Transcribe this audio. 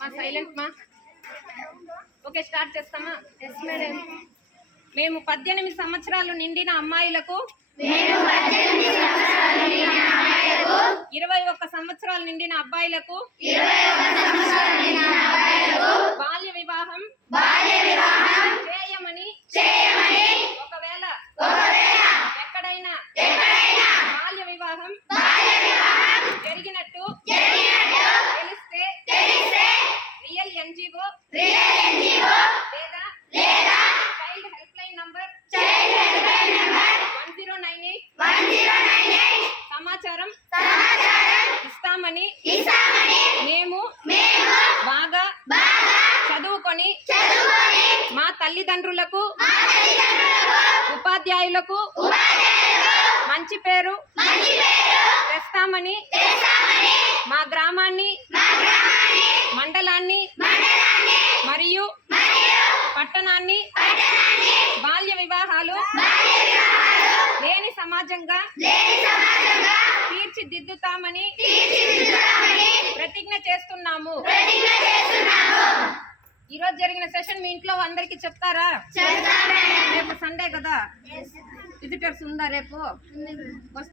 మా సైలెంట్ మా okay start చేస్తామా? Yes madam. మేము 18 సంవత్సరాలు నిండిన అమ్మాయిలకు 21 సంవత్సరాలు నిండిన అబ్బాయిలకు బాల్య వివాహం చేయమని ఒకవేళ ఎక్కడైనా బాల్య వివాహం జరిగినట్టు తెలిస్తే రియల్ ఎన్జిఓ లేదా చైల్డ్ హెల్ప్ లైన్ నంబర్ 1098 సమాచారం ఇస్తామని మేము బాగా చదువుకొని మా తల్లిదండ్రులకు ఉపాధ్యాయులకు మంచి పేరు తెస్తామని మా గ్రామాన్ని మండలాన్ని మరియు పట్టణాన్ని బాల్య వివాహాలు లేని సమాజంగా తీర్చిదిద్దుతామని ప్రతిజ్ఞ చేస్తున్నాము. ఈరోజు జరిగిన సెషన్ మీ ఇంట్లో అందరికి చెప్తారా? రేపు సండే కదా, విజిటర్స్ ఉందా రేపు?